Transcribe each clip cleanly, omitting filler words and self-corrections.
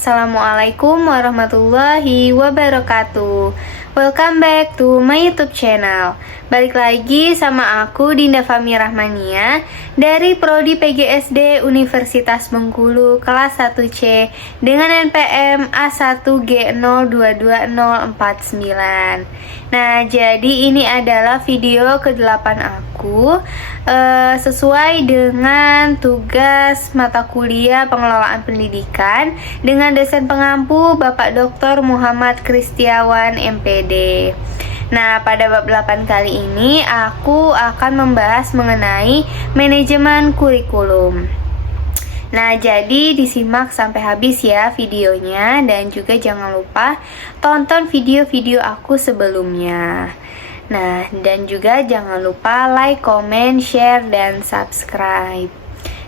Assalamualaikum warahmatullahi wabarakatuh. Welcome back to my YouTube channel. Balik lagi sama aku Dinda Fahmi Rahmania dari Prodi PGSD Universitas Bengkulu kelas 1C dengan NPM A1G022049. Nah, jadi ini adalah video ke-8 aku sesuai dengan tugas mata kuliah pengelolaan pendidikan dengan dosen pengampu Bapak Dr. Muhammad Kristiawan MPD. Nah, pada bab 8 kali ini aku akan membahas mengenai manajemen kurikulum. Nah, jadi disimak sampai habis ya videonya, dan juga jangan lupa tonton video-video aku sebelumnya. Nah, dan juga jangan lupa like, comment, share, dan subscribe.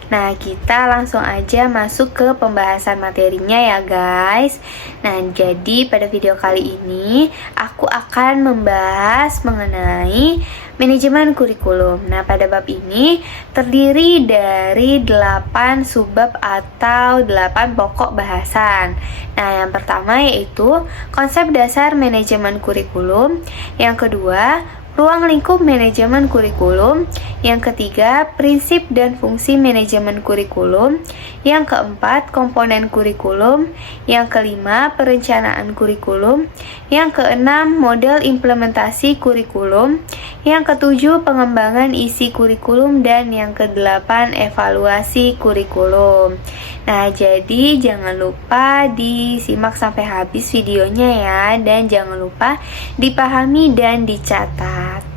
Nah, kita langsung aja masuk ke pembahasan materinya ya guys. Nah, jadi pada video kali ini aku akan membahas mengenai manajemen kurikulum. Nah, pada bab ini terdiri dari 8 subbab atau 8 pokok bahasan. Nah, yang pertama yaitu konsep dasar manajemen kurikulum. Yang kedua, ruang lingkup manajemen kurikulum. Yang ketiga, prinsip dan fungsi manajemen kurikulum. Yang keempat, komponen kurikulum. Yang kelima, perencanaan kurikulum. Yang keenam, model implementasi kurikulum. Yang ketujuh, pengembangan isi kurikulum. Dan yang kedelapan, evaluasi kurikulum. Nah, jadi jangan lupa disimak sampai habis videonya ya, dan jangan lupa dipahami dan dicatat.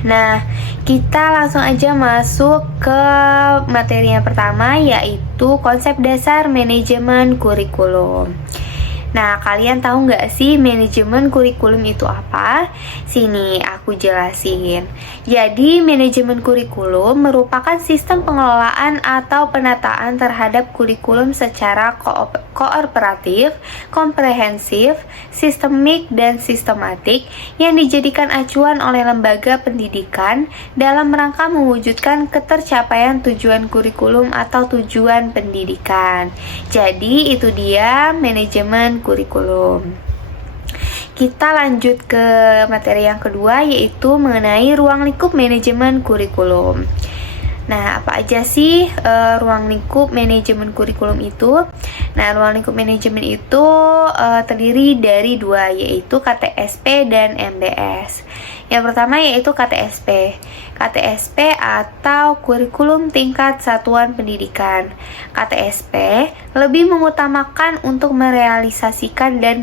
Nah, kita langsung aja masuk ke materi yang pertama, yaitu konsep dasar manajemen kurikulum. Nah, kalian tahu nggak sih manajemen kurikulum itu apa? Sini aku jelasin. Jadi, manajemen kurikulum merupakan sistem pengelolaan atau penataan terhadap kurikulum secara kooperatif, komprehensif, sistemik, dan sistematik yang dijadikan acuan oleh lembaga pendidikan dalam rangka mewujudkan ketercapaian tujuan kurikulum atau tujuan pendidikan. Jadi, itu dia manajemen kurikulum. Kita lanjut ke materi yang kedua, yaitu mengenai ruang lingkup manajemen kurikulum. Nah, apa aja sih ruang lingkup manajemen kurikulum itu? Nah, ruang lingkup manajemen itu terdiri dari dua, yaitu KTSP dan MBS. Yang pertama yaitu KTSP. KTSP atau kurikulum tingkat satuan pendidikan. KTSP lebih mengutamakan untuk merealisasikan dan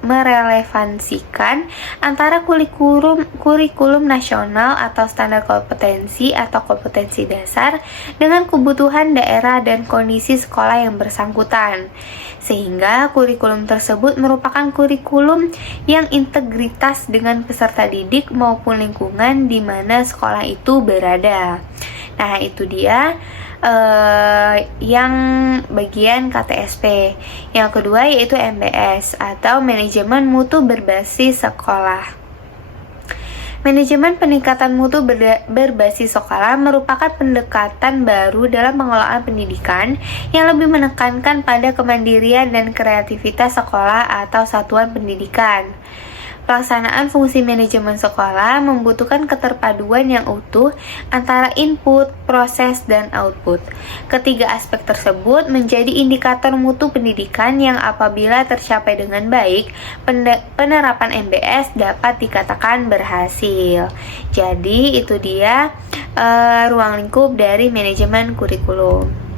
merelevansikan antara kurikulum nasional atau standar kompetensi atau kompetensi dasar dengan kebutuhan daerah dan kondisi sekolah yang bersangkutan, sehingga kurikulum tersebut merupakan kurikulum yang integritas dengan peserta didik maupun lingkungan di mana sekolah itu berada. Nah, itu dia yang bagian KTSP. Yang kedua yaitu MBS atau manajemen mutu berbasis sekolah. Manajemen peningkatan mutu berbasis sekolah merupakan pendekatan baru dalam pengelolaan pendidikan yang lebih menekankan pada kemandirian dan kreativitas sekolah atau satuan pendidikan. Pelaksanaan fungsi manajemen sekolah membutuhkan keterpaduan yang utuh antara input, proses, dan output. Ketiga aspek tersebut menjadi indikator mutu pendidikan yang apabila tercapai dengan baik, penerapan MBS dapat dikatakan berhasil. Jadi itu dia ruang lingkup dari manajemen kurikulum.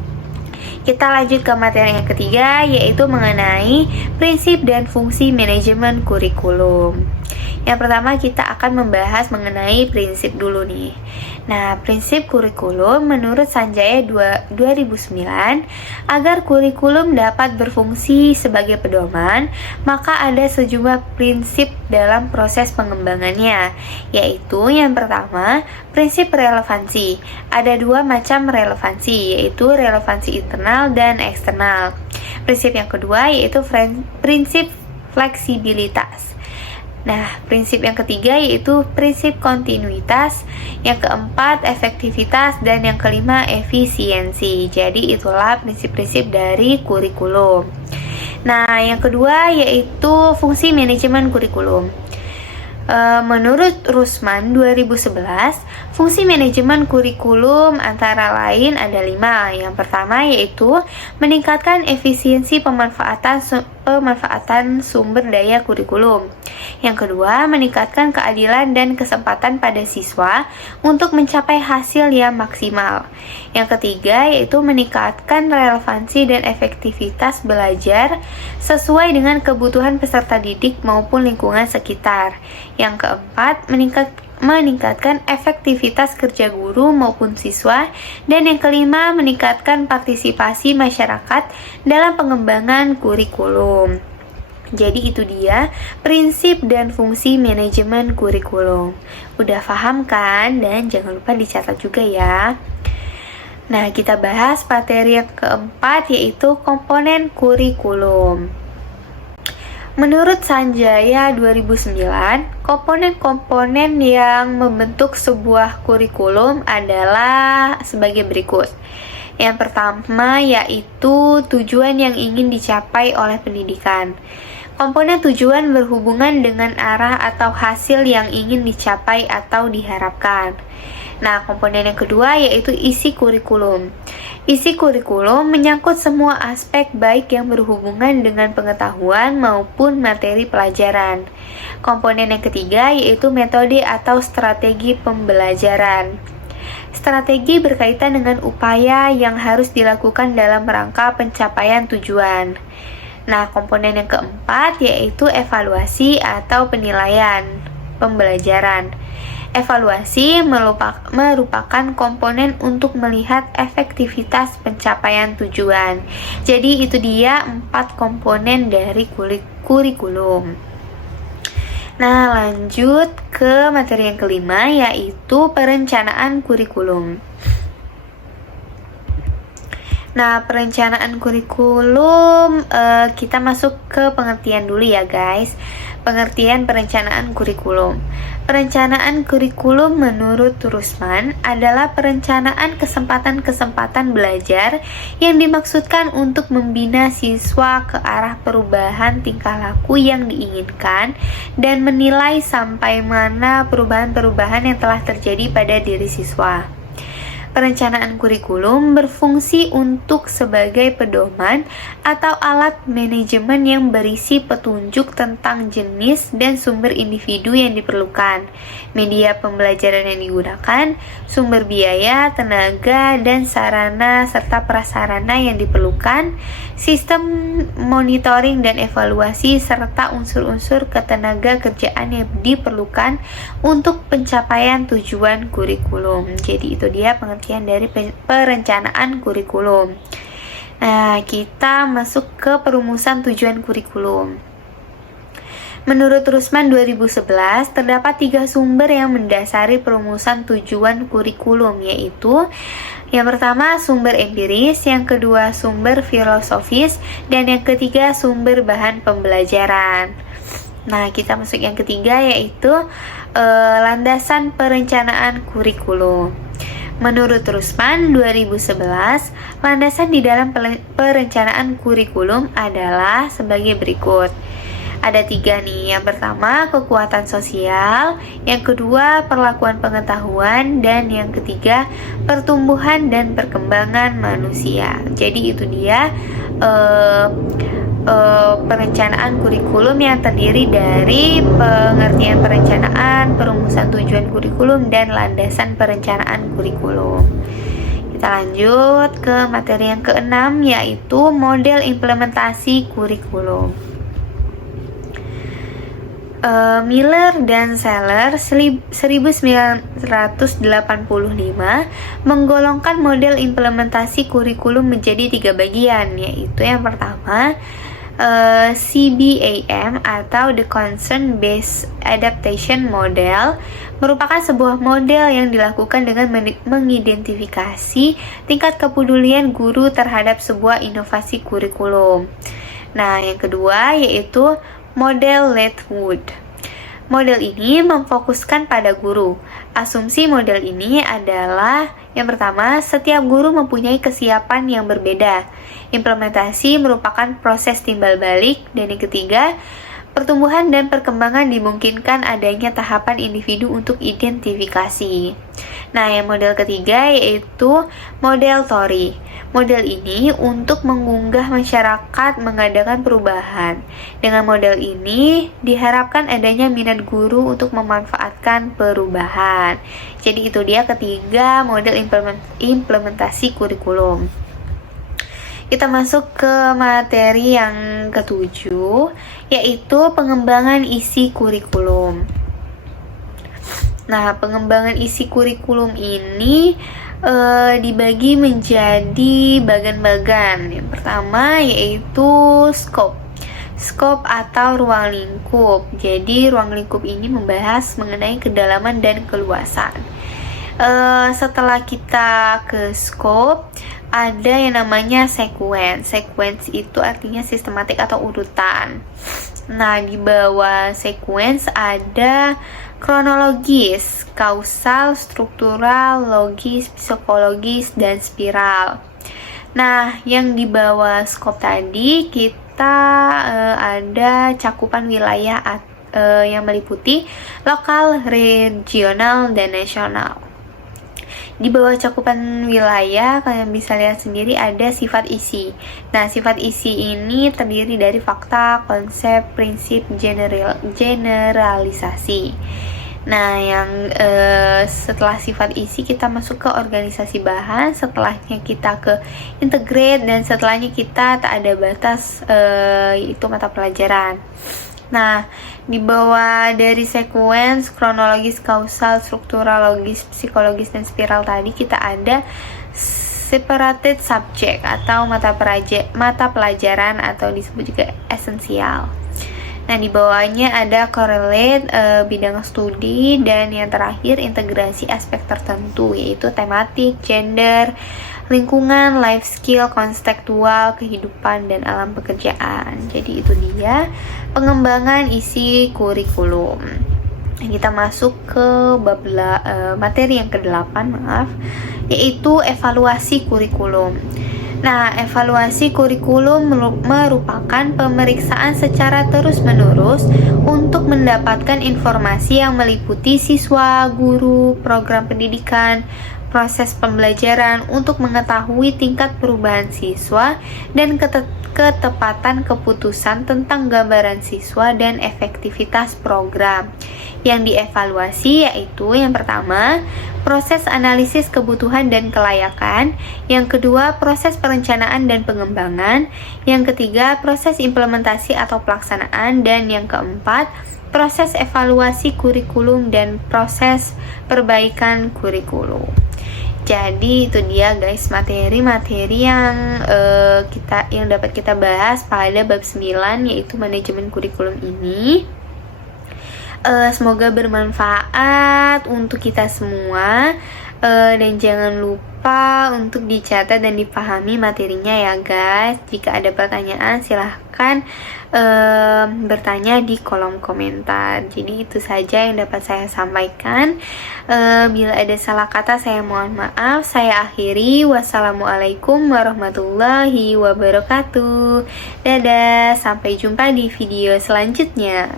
Kita lanjut ke materi yang ketiga, yaitu mengenai prinsip dan fungsi manajemen kurikulum. Yang pertama kita akan membahas mengenai prinsip dulu nih. Nah, prinsip kurikulum menurut Sanjaya 2009, agar kurikulum dapat berfungsi sebagai pedoman, maka ada sejumlah prinsip dalam proses pengembangannya, yaitu yang pertama, prinsip relevansi. Ada dua macam relevansi, yaitu relevansi internal dan eksternal. Prinsip yang kedua yaitu prinsip fleksibilitas. Nah, prinsip yang ketiga yaitu prinsip kontinuitas, yang keempat efektivitas, dan yang kelima efisiensi. Jadi itulah prinsip-prinsip dari kurikulum. Nah, yang kedua yaitu fungsi manajemen kurikulum. Menurut Rusman 2011, fungsi manajemen kurikulum antara lain ada 5. Yang pertama yaitu meningkatkan efisiensi pemanfaatan sumber daya kurikulum. Yang kedua, meningkatkan keadilan dan kesempatan pada siswa untuk mencapai hasil yang maksimal. Yang ketiga yaitu meningkatkan relevansi dan efektivitas belajar sesuai dengan kebutuhan peserta didik maupun lingkungan sekitar. Yang keempat, meningkatkan efektivitas kerja guru maupun siswa. Dan yang kelima, meningkatkan partisipasi masyarakat dalam pengembangan kurikulum. Jadi itu dia prinsip dan fungsi manajemen kurikulum. Udah paham kan? Dan jangan lupa dicatat juga ya. Nah, kita bahas materi yang keempat yaitu komponen kurikulum. Menurut Sanjaya 2009, komponen-komponen yang membentuk sebuah kurikulum adalah sebagai berikut. Yang pertama yaitu tujuan yang ingin dicapai oleh pendidikan. Komponen tujuan berhubungan dengan arah atau hasil yang ingin dicapai atau diharapkan. Nah, komponen yang kedua yaitu isi kurikulum. Isi kurikulum menyangkut semua aspek baik yang berhubungan dengan pengetahuan maupun materi pelajaran. Komponen yang ketiga yaitu metode atau strategi pembelajaran. Strategi berkaitan dengan upaya yang harus dilakukan dalam rangka pencapaian tujuan. Nah, komponen yang keempat yaitu evaluasi atau penilaian pembelajaran. Evaluasi merupakan komponen untuk melihat efektivitas pencapaian tujuan. Jadi itu dia 4 komponen dari kurikulum. Nah, lanjut ke materi yang kelima yaitu perencanaan kurikulum. Nah, perencanaan kurikulum kita masuk ke pengertian dulu ya guys. Pengertian perencanaan kurikulum. Perencanaan kurikulum menurut Rusman adalah perencanaan kesempatan-kesempatan belajar yang dimaksudkan untuk membina siswa ke arah perubahan tingkah laku yang diinginkan dan menilai sampai mana perubahan-perubahan yang telah terjadi pada diri siswa. Perencanaan kurikulum berfungsi untuk sebagai pedoman atau alat manajemen yang berisi petunjuk tentang jenis dan sumber individu yang diperlukan, media pembelajaran yang digunakan, sumber biaya, tenaga, dan sarana serta prasarana yang diperlukan, sistem monitoring dan evaluasi, serta unsur-unsur ketenaga kerjaan yang diperlukan untuk pencapaian tujuan kurikulum. Jadi itu dia pengertian dari perencanaan kurikulum. Nah, kita masuk ke perumusan tujuan kurikulum. Menurut Rusman 2011, terdapat 3 sumber yang mendasari perumusan tujuan kurikulum, yaitu yang pertama sumber empiris, yang kedua sumber filosofis, dan yang ketiga sumber bahan pembelajaran. Nah, kita masuk yang ketiga yaitu landasan perencanaan kurikulum. Menurut Rusman 2011, landasan di dalam perencanaan kurikulum adalah sebagai berikut. Ada 3 nih. Yang pertama, kekuatan sosial, yang kedua, perlakuan pengetahuan, dan yang ketiga, pertumbuhan dan perkembangan manusia. Jadi itu dia perencanaan kurikulum yang terdiri dari pengertian perencanaan, perumusan tujuan kurikulum, dan landasan perencanaan kurikulum. Kita lanjut ke materi yang keenam yaitu model implementasi kurikulum. Miller dan Seller 1985 menggolongkan model implementasi kurikulum menjadi 3 bagian, yaitu yang pertama CBAM atau The Concern Based Adaptation Model merupakan sebuah model yang dilakukan dengan mengidentifikasi tingkat kepedulian guru terhadap sebuah inovasi kurikulum. Nah, yang kedua yaitu model Letwood. Model ini memfokuskan pada guru. Asumsi model ini adalah yang pertama, setiap guru mempunyai kesiapan yang berbeda. Implementasi merupakan proses timbal balik. Dan yang ketiga, pertumbuhan dan perkembangan dimungkinkan adanya tahapan individu untuk identifikasi. Nah, yang model ketiga yaitu model Tori. Model ini untuk mengunggah masyarakat mengadakan perubahan. Dengan model ini diharapkan adanya minat guru untuk memanfaatkan perubahan. Jadi itu dia ketiga model implementasi kurikulum. Kita masuk ke materi yang ketujuh, yaitu pengembangan isi kurikulum. Nah, pengembangan isi kurikulum ini dibagi menjadi bagan-bagan. Yang pertama yaitu scope atau ruang lingkup. Jadi ruang lingkup ini membahas mengenai kedalaman dan keluasan. Setelah kita ke scope, ada yang namanya sequence. Sequence itu artinya sistematik atau urutan. Nah, di bawah sequence ada kronologis, kausal, struktural, logis, psikologis, dan spiral. Nah, yang di bawah scope tadi kita ada cakupan wilayah yang meliputi lokal, regional, dan nasional. Di bawah cakupan wilayah, kalian bisa lihat sendiri ada sifat isi. Nah, sifat isi ini terdiri dari fakta, konsep, prinsip, generalisasi. Nah, yang setelah sifat isi kita masuk ke organisasi bahan, setelahnya kita ke integrate, dan setelahnya kita tak ada batas, yaitu mata pelajaran. Nah, di bawah dari sequence, kronologis, kausal, struktural, logis, psikologis, dan spiral tadi kita ada separated subject atau mata pelajaran atau disebut juga esensial. Nah, di bawahnya ada correlate, bidang studi, dan yang terakhir integrasi aspek tertentu yaitu tematik, gender, lingkungan, life skill, konstekstual, kehidupan, dan alam pekerjaan. Jadi itu dia pengembangan isi kurikulum. Kita masuk ke materi yang ke-8, yaitu evaluasi kurikulum. Nah, evaluasi kurikulum merupakan pemeriksaan secara terus-menerus untuk mendapatkan informasi yang meliputi siswa, guru, program pendidikan, proses pembelajaran untuk mengetahui tingkat perubahan siswa dan ketepatan keputusan tentang gambaran siswa dan efektivitas program. Yang dievaluasi yaitu yang pertama, proses analisis kebutuhan dan kelayakan, yang kedua, proses perencanaan dan pengembangan, yang ketiga, proses implementasi atau pelaksanaan, dan yang keempat, proses evaluasi kurikulum dan proses perbaikan kurikulum. Jadi itu dia guys materi-materi yang dapat kita bahas pada bab 9 yaitu manajemen kurikulum ini. Semoga bermanfaat untuk kita semua, dan jangan lupa untuk dicatat dan dipahami materinya ya guys. Jika ada pertanyaan silahkan bertanya di kolom komentar. Jadi itu saja yang dapat saya sampaikan. Bila ada salah kata saya mohon maaf. Saya akhiri. Wassalamualaikum warahmatullahi wabarakatuh. Dadah, sampai jumpa di video selanjutnya.